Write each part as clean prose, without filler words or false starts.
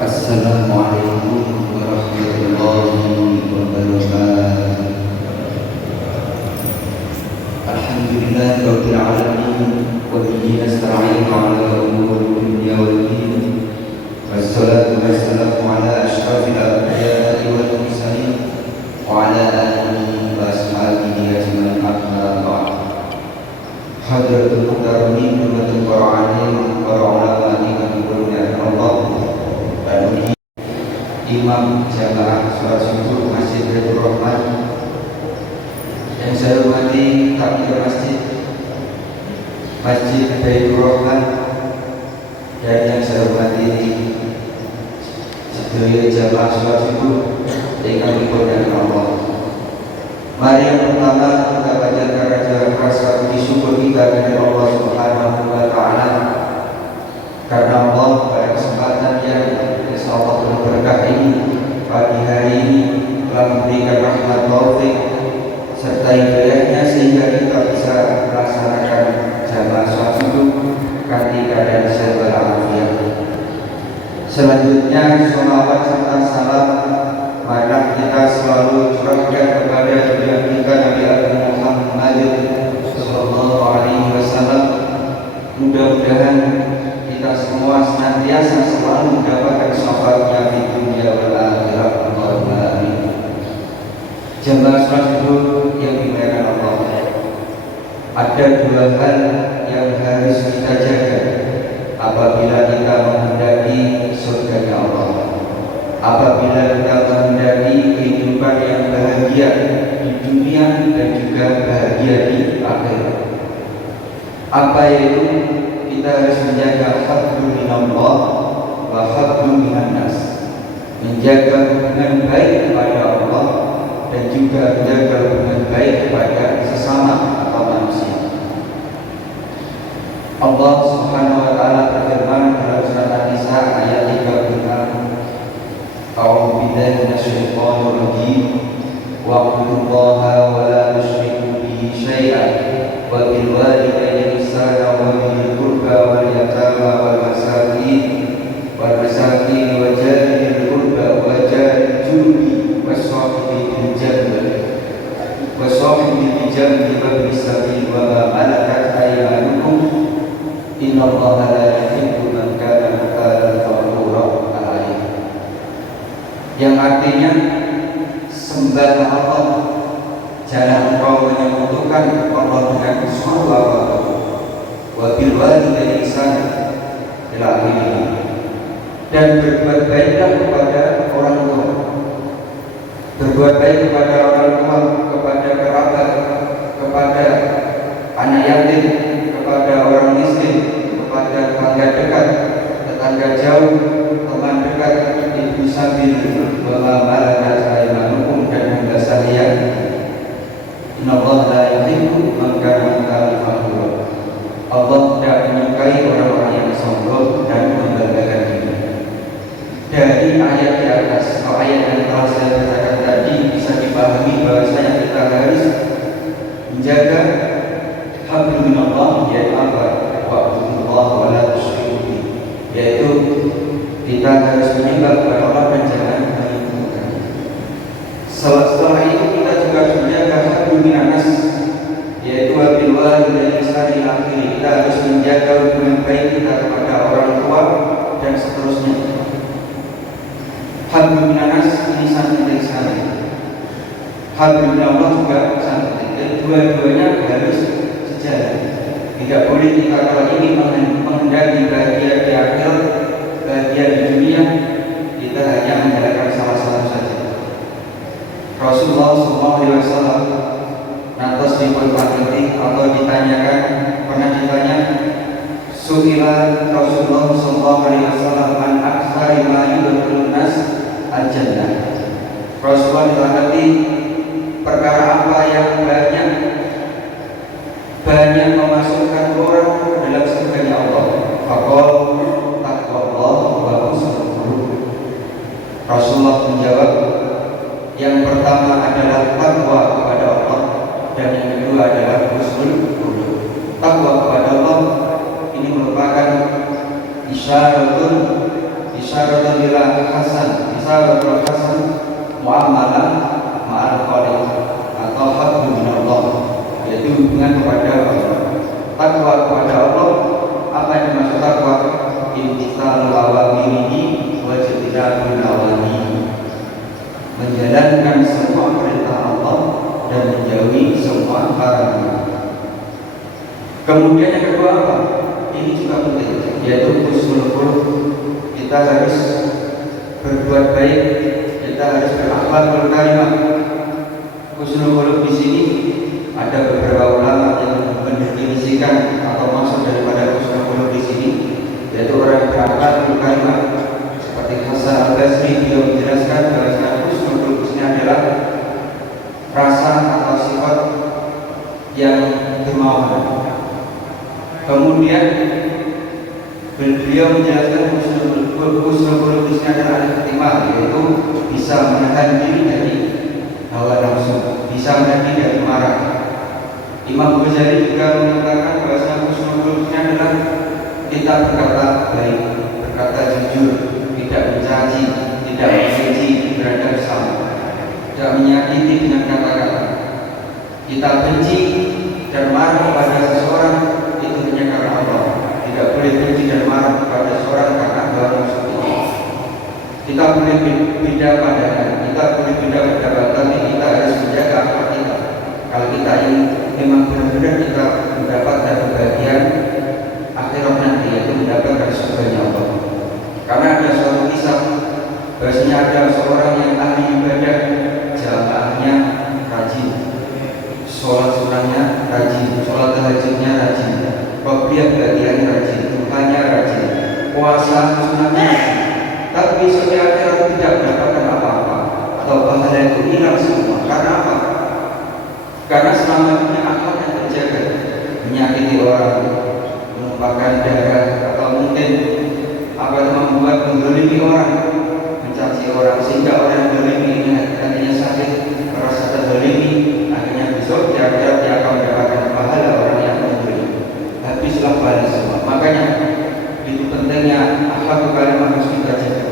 Assalamualaikum warahmatullahi wabarakatuh. Alhamdulillahirabbil alamin wa bihi nasta'inu ala umuri dunya waddin. Wassalatu wassalamu ala asyrafil anbiya'i wal mursalin wa ala alihi wa ashabihi ajmain, amma ba'd. Hadratul mukarramin hurmatul qur'anin para ulama yang dimuliakan Allah dan Imam Jamaah Sholat Subuh Masjid Baitur Rahman yang saya hormati takmir Masjid Baitur Rahman, dan yang saya hormati sedaya jamaah sholat subuh yang dimuliakan Allah. Mari yang pertama kita panjatkan rasa puji syukur kita kepada Allah Subhanahu wa taala, karena Allah pada kesempatan yang insyaallah penuh berkah ini, pagi hari ini telah memberikan rahmat taufik serta hidayahnya sehingga kita bisa melaksanakan jamaah sholat subuh kanthi keadaan sehat walafiat. Selanjutnya sholawat serta salam marilah kita selalu curahkan kepada junjungan kita Nabi Muhammad sallallahu alaihi wasallam. Mudah-mudahan kita semua senantiasa selalu mendapatkan syafaatnya di dunia wal akhirat. Allahumma amin. Jamaah sholat subuh yang dimuliakan Allah, ada dua hal yang harus kita jaga apabila kita menghendaki surganya Allah, apabila kita menghendaki kehidupan yang bahagia di dunia dan juga bahagia di akhirat. Apa itu? Kita harus menjaga hablum minallah wa hablum minannas, menjaga hubungan baik kepada Allah dan juga menjaga hubungan baik kepada sesama atau manusia. Allah Subhanahu wa taala berfirman dalam surat An-Nisa ayat 36, A'udzu billahi minasyaitonir rajim, wa'budullaha wa la tusyriku bihi syai'an wa bil walidayni ihsana wa dhil qurba wal yatama wal masakin wa jaril qurba wa jaril junubi was-sahibi bil janbi wa bis sabil wa ma malakat aymanukum innallaha la yuhibbu man kana mukhtalan fakhura. Yang artinya, sembahlah Allah, jangan engkau menyekutukan Allah dengan sesuatu, wa bil walidayni ihsana ila akhirih, dan berbuat baiklah kepada orang tua, berbuat baik kepada orang tua, kepada kerabat, kepada anak yatim, kepada orang miskin, kepada tetangga dekat, tetangga jauh, teman dekat, ibu sabil, wa malakat aymanukum, dan hamba sekalian. Innallaha la yuhibbu man kana mukhtalan fakhura. Allah tidak menyukai orang-orang yang sombong dan membanggakan diri. Dari ayat di atas atau ayat yang telah saya bacakan tadi bisa dipahami bahwasanya kita harus menjaga hablum minallah, yaitu apa? Wa'budullaha wa la tusyriku bihi, yaitu kita harus menyembah kepada Allah dan jangan menyekutukan. Setelah itu kita juga harus menjaga hablum minannas, yaitu bil walidayni ihsana ila akhirih. Kita harus menjaga hubungan baik kita kepada orang tua dan seterusnya. Hablum minannas ini sangat penting sekali. Hablum minallah juga sangat penting. Dan dua-duanya harus sejalan. Tidak boleh kita kalau ini menghendaki bahagia di akhirat, bahagia di dunia, kita hanya menjalankan salah satu saja. Rasulullah SAW nantos diperhatikan atau ditanyakan, pernah ditanya, Su'ila Rasulullah SAW an aktsari ma yudkhilun nas al-jannah. Rasulullah ditanya, perkara apa yang banyak memasukkan orang dalam surganya Allah? Faqala taqwallah wa husnul khuluq. Rasulullah menjawab, yang pertama adalah takwa kepada Allah, dan yang kedua adalah husnul khuluq. Takwa kepada Allah ini merupakan isyaratun ila awamirihi wa ijtinabun nawahihi, menjalankan semua perintah Allah dan menjauhi semua larangan. Kemudian yang kedua apa? Ini juga penting, yaitu husnul khuluq. Kita harus berbuat baik, kita harus berakhlakul karimah. Husnul khuluq di sini ada beberapa ulama yang mendefinisikan atau maksud daripada husnul khuluq di sini, yaitu orang yang berakhlakul karimah. Seperti Hasan Al-Basri, beliau menjelaskan bahwa husnul khuluq ini adalah rasa atau sifat yang dermawan. Kemudian beliau menjelaskan husnul khuluq ini adalah al-ihtimal, yaitu bisa menahan diri dari hawa nafsu, bisa menahan diri dari marah. Imam Ghazali juga mengatakan bahwa husnul khuluq ini adalah kita berkata baik, berkata jujur, tidak mencaci, tidak mencaci beradab sama, tidak menyakiti dengan kata-kata. Kita benci dan marah kepada seseorang itu hanya karena Allah. Tidak boleh benci dan marah kepada seseorang karena hawa nafsu. Kita boleh beda pandangan, kita boleh beda pendapat, tapi kita harus menjaga akhlak kita. Kalau kita ingin memang benar-benar kita mendapatkan kebahagiaan akhirat nanti, yaitu mendapatkan surganya Allah. Karena ada suatu kisah bahwasanya ada seorang yang ahli ibadah, jamaahnya rajin, sholat sunnahnya rajin, sholat tahajudnya rajin, qobliyah ba'diyahnya rajin, duhanya rajin, puasa sunnahnya rajin. Tapi besok akhirat tidak mendapatkan apa-apa, atau pahala itu hilang semua. Karena apa? Karena selama ini akhlaknya terjaga, menyakiti orang, menumpahkan darah, atau mungkin apa itu membuat menzalimi orang, mencaci orang, sehingga orang yang menzalimi ini hatinya sakit, merasa terzalimi, akhirnya besok di akhirat dia akan mendapatkan pahala orang yang menzalimi. Habislah pahala semua. Makanya itu pentingnya akhlak kalimah harus kita jaga.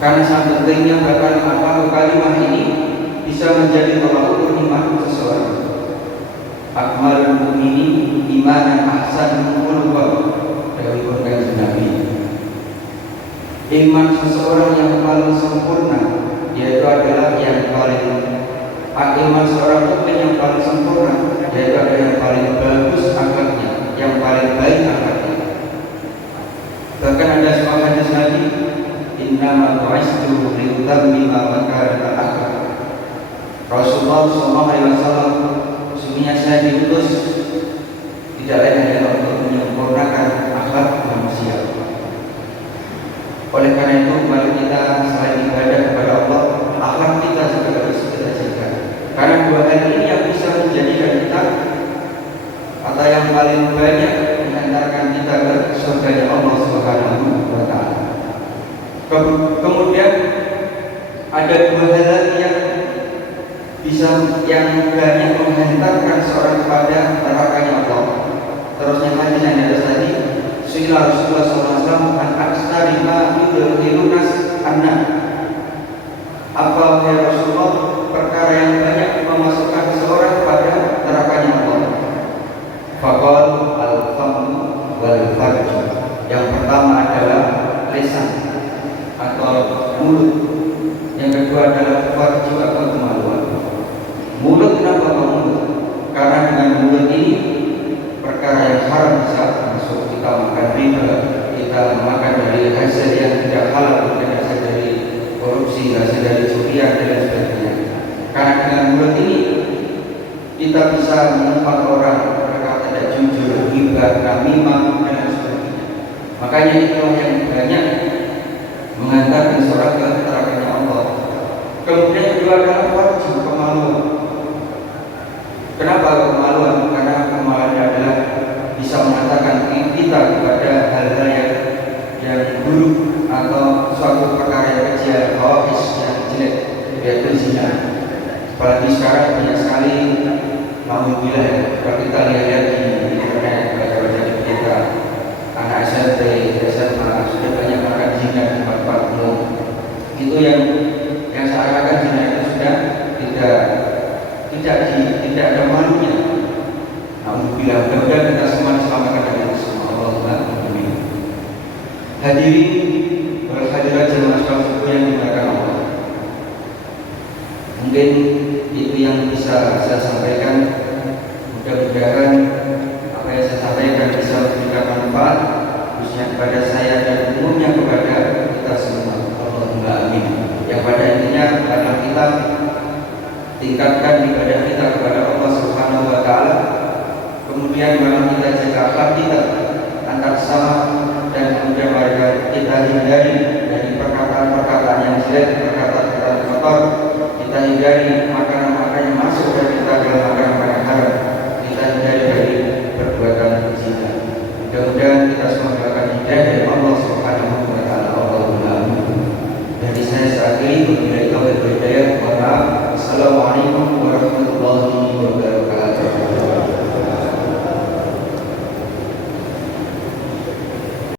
Karena sangat pentingnya bahkan akhlak kalimah ini bisa menjadi tolak ukur iman seseorang. Akmalul mu'minin imanan ahsanul khuluq dari kanjeng Nabi. Iman seseorang yang paling sempurna yaitu adalah yang paling iman seorang mukmin yang paling sempurna yaitu adalah yang paling bagus akhlaknya, yang paling baik akhlaknya. Bahkan ada sebuah hadis Nabi, innama bu'istu liutammima makarimah akhlak. Rasulullah SAW, sesungguhnya saya diutus tidak lain adalah untuk menyempurnakan akhlak manusia. Oleh karena itu, mari kita selain ibadah kepada Allah, akhlak kita juga harus kita jaga. Karena dua hal ini yang bisa menjadikan kita atau yang paling banyak mengantarkan kita ke surganya Allah Subhanahu wa Ta'ala. Kemudian ada dua hal lagi yang bisa yang banyak menghantarkan seorang kepada nerakanya Allah. Terusnya hadis yang ada tadi, sila Rasulullah SAW an aksari ma yudhilun nas anna. Apa ya Rasulullah perkara yang banyak memasukkan seseorang kepada nerakanya Allah? Faqal al-famu wal farj. Yang pertama adalah lisan atau mulut. Yang kedua adalah farj atau kemaluan. Mulut, kenapa mulut? Karena dengan mulut ini perkara yang haram bisa masuk. Kita makan riba, kita makan dari hasil yang tidak halal, bukan hasil dari korupsi, hasil dari curian dan lain sebagainya. Karena dengan mulut ini kita bisa menumpak orang, berkata tidak jujur, ghibah, namimah dan lain sebagainya. Makanya itulah yang banyak mengantarkan seorang ke nerakanya Allah. Kemudian kedua adalah farj, kemaluan. Kenapa kemaluan? Karena kemaluan adalah bisa mengatakan kita kepada hal-hal yang buruk atau suatu perkara yang kecil, fawahish yang jelek, yaitu zina. Apalagi sekarang banyak sekali, alhamdulillah ya, kalau kita lihat di internet, baca-baca di berita, anak SMP, SMA sudah banyak makan zina di tempat umum. Itu yang seakan-akan zina itu sudah tidak ada malunya. Alhamdulillah, mudah-mudahan kita semua diselamatkan dari semua Allah. Hadirin wal hadirat jamaah subuh yang dimuliakan Allah. Mungkin itu yang bisa saya sampaikan. Mudah-mudahan apa yang saya sampaikan bisa memberikan manfaat khususnya kepada saya dan umumnya kepada kita semua. Allahumma amin. Yang pada intinya karena kita tingkatkan ibadah kita kepada Allah Subhanahu wa taala. Kemudian malam kita jaga akhlak kita antar sama, dan kemudian kita hindari